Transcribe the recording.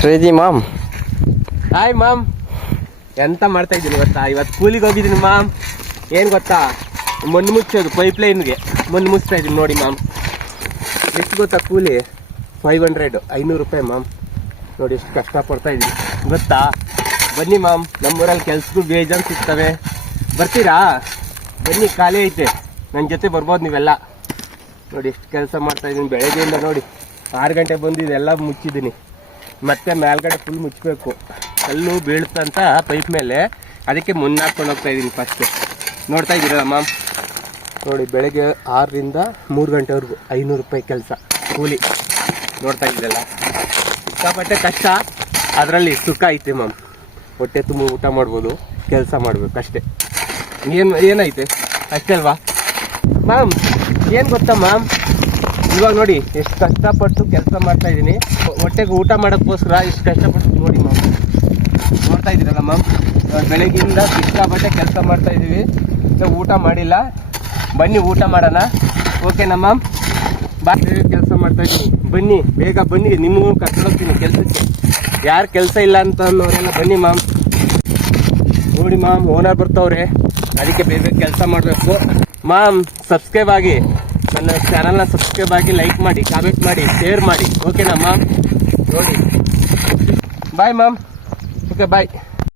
Crazy ma'am. Hi ma'am, ಎಂತ ಮಾಡ್ತಾ ಇದ್ದೀನಿ ಗೊತ್ತಾ? ಇವತ್ತು ಕೂಲಿಗೆ ಹೋಗಿದ್ದೀನಿ ಮಾಮ್. ಏನು ಗೊತ್ತಾ, ಮಣ್ಣು ಮುಚ್ಚೋದು ಪೈಪ್ ಲೈನ್ಗೆ ಮಣ್ಣು ಮುಚ್ತಾ ಇದ್ದೀನಿ ನೋಡಿ ಮಾಮ್. ಎಷ್ಟು ಗೊತ್ತಾ ಕೂಲಿ? 500 500 ರೂಪಾಯಿ ಮಾಮ್. ನೋಡಿ ಎಷ್ಟು ಕಷ್ಟಪಡ್ತಾ ಇದ್ದೀನಿ ಗೊತ್ತಾ. ಬನ್ನಿ ಮಾಮ್, ನಮ್ಮೂರಲ್ಲಿ ಕೆಲ್ಸಗಳು ಬೇಜಾನ್ ಸಿಗ್ತವೆ, ಬರ್ತೀರಾ? ಬನ್ನಿ, ಖಾಲಿ ಐತೆ, ನನ್ನ ಜೊತೆ ಬರ್ಬೋದು ನೀವೆಲ್ಲ. ನೋಡಿ ಎಷ್ಟು ಕೆಲಸ ಮಾಡ್ತಾ ಇದ್ದೀನಿ ಬೆಳಗ್ಗೆಯಿಂದ. ನೋಡಿ 6 ಗಂಟೆ ಬಂದು ಇದೆಲ್ಲ ಮುಚ್ಚಿದ್ದೀನಿ, ಮತ್ತೆ ಮೇಲ್ಗಡೆ ಫುಲ್ ಮುಚ್ಚಬೇಕು. ಕಲ್ಲು ಬೀಳ್ತಂತ ಪೈಪ್ ಮೇಲೆ, ಅದಕ್ಕೆ ಮುನ್ನ ಹಾಕ್ಕೊಂಡು ಹೋಗ್ತಾ ಇದ್ದೀನಿ ಫಸ್ಟ್. ನೋಡ್ತಾ ಇದ್ದೀರಲ್ಲ ಮಾಮ್, ನೋಡಿ ಬೆಳಗ್ಗೆ 6ರಿಂದ 3 ಗಂಟೆವರೆಗೂ 500 ರೂಪಾಯಿ ಕೆಲಸ ಕೂಲಿ. ನೋಡ್ತಾ ಇದ್ದೀರಲ್ಲ, ಸಿಕ್ಕಾಪಟ್ಟೆ ಕಷ್ಟ, ಅದರಲ್ಲಿ ಸುಖ ಐತೆ ಮಾಮ್. ಹೊಟ್ಟೆ ತುಂಬ ಊಟ ಮಾಡ್ಬೋದು, ಕೆಲಸ ಮಾಡಬೇಕು ಅಷ್ಟೇ. ಏನೈತೆ ಅಷ್ಟೇ ಅಲ್ವಾ ಮಾಮ್? ಏನು ಗೊತ್ತಾ ಮಾಮ್, ಇವಾಗ ನೋಡಿ ಎಷ್ಟು ಕಷ್ಟಪಟ್ಟು ಕೆಲಸ ಮಾಡ್ತಾ ಇದ್ದೀನಿ, ಹೊಟ್ಟೆಗೆ ಊಟ ಮಾಡೋಕ್ಕೋಸ್ಕರ ಇಷ್ಟು ಕಷ್ಟಪಟ್ಟು ನೋಡಿ ಮಾಮ್. ನೋಡ್ತಾ ಇದ್ದೀರಲ್ಲ ಮಾಮ್, ಬೆಳಗ್ಗೆಯಿಂದ ಸಿಕ್ಕಾಪಟ್ಟೆ ಕೆಲಸ ಮಾಡ್ತಾ ಇದ್ದೀವಿ, ಊಟ ಮಾಡಿಲ್ಲ. ಬನ್ನಿ ಊಟ ಮಾಡೋಣ, ಓಕೆನಾ ಮಾಮ್? ಕೆಲಸ ಮಾಡ್ತಾ ಇದ್ದೀನಿ, ಬನ್ನಿ ಬೇಗ ಬನ್ನಿ, ನಿಮಗೂ ಕರ್ಕೊಂಡೋಗ್ತೀನಿ ಕೆಲಸಕ್ಕೆ. ಯಾರು ಕೆಲಸ ಇಲ್ಲ ಅಂತ ಅನ್ನೋರೆಲ್ಲ ಬನ್ನಿ ಮಾಮ್. ನೋಡಿ ಮಾಮ್, ಓನರ್ ಬರ್ತಾವ್ರೆ, ಅದಕ್ಕೆ ಬೇಗ ಕೆಲಸ ಮಾಡಬೇಕು ಮಾಮ್. ಸಬ್ಸ್ಕ್ರೈಬ್ ಆಗಿ, ನನ್ನ ಚಾನಲ್ನ ಸಬ್ಸ್ಕ್ರೈಬ್ ಆಗಿ, ಲೈಕ್ ಮಾಡಿ, ಕಾಮೆಂಟ್ ಮಾಡಿ, ಶೇರ್ ಮಾಡಿ, ಓಕೆನಾ ಮಾಮ್? ನೋಡಿ, ಬಾಯ್ ಮಾಮ್. Okay bye.